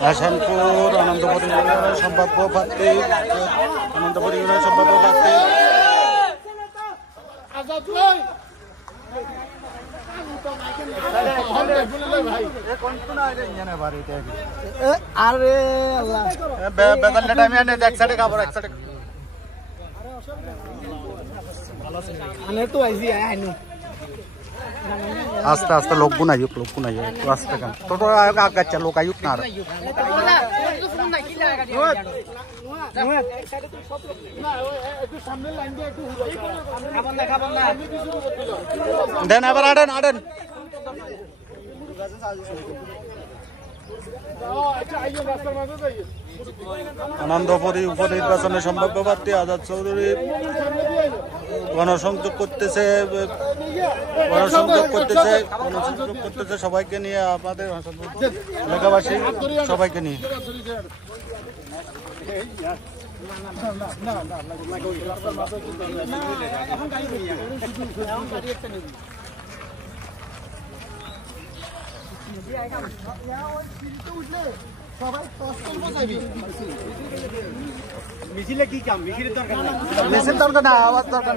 হাসানপুর আনন্দপুর ইউনিয়নের সম্ভাব্য প্রার্থী আনন্দপুর ইউনিয়নের সম্ভাব্য প্রার্থী আস্তে আস্তে লোকগুন আয়ুক একটু আস্তে কান টোটো আগাচ্ছা লোক আয়ুক না দেন আবার আডেন আনন্দপুরী উপনির্বাচনে সম্ভাব্য প্রার্থী আজাদ চৌধুরী গণসংযোগ করতেছে সবাইকে নিয়ে আমাদের এলাকাবাসী সবাইকে নিয়ে মিছিলে কি কাম মিছিল দরকার না আওয়াজ দরকার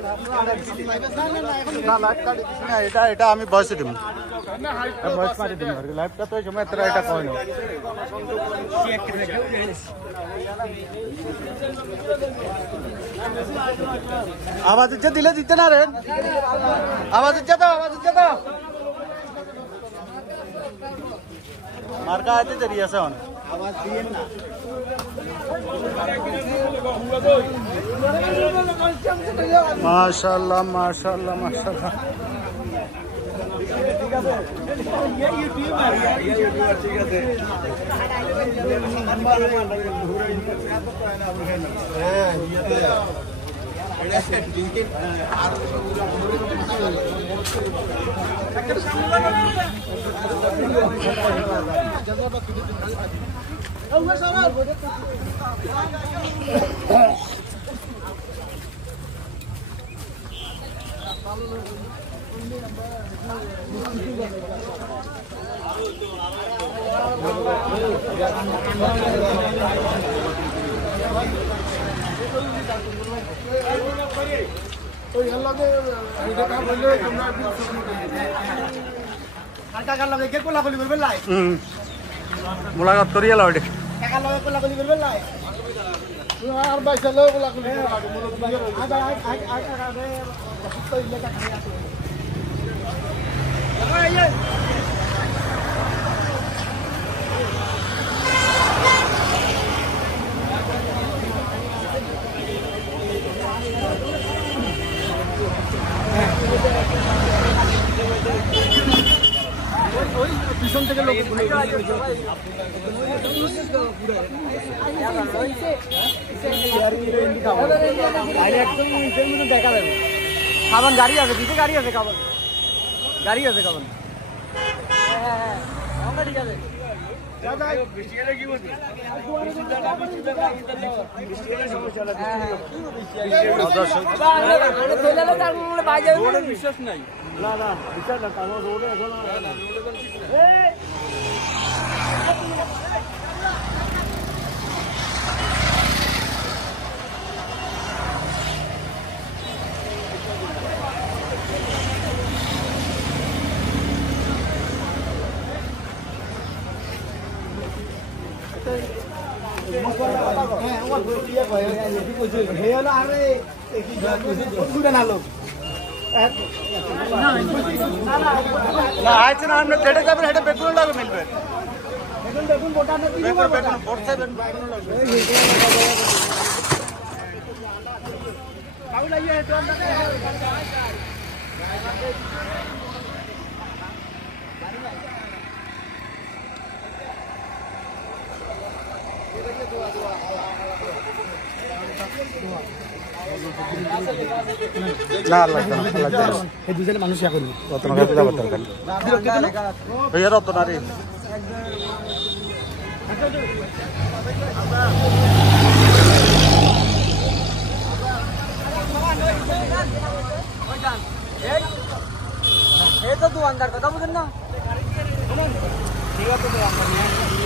না এটা আমি বয়সে দিব বয়স মারি দিব লাইভটা তো সময় এটা কয় না আওয়াজ ইচ্ছা দিলে দিতে না রে আওয়াজ ইচ্ছা তো মার্কা আছে দেরি আছে অনেক আওয়াজ দিয়েন না মাশাআল্লাহ ঠিক আছে মুলাকাত করিয়া লাও এটা আর বাইসা লোক লাগলে পিছন থেকে লোক দেখা যাবে খাবার গাড়ি আছে দিতে গাড়ি আছে খাবার ঠিক আছে বিশ্বাস নাই না বিশ্বাস না আমার রোডে এখন কেটে যাবেন এটা বেগুন লাগবে মিলবে না এই দুজনে মানুষ ইয়া করবি রতনারে এই তো দোকানদার কথা বুঝেন না ঠিক আছে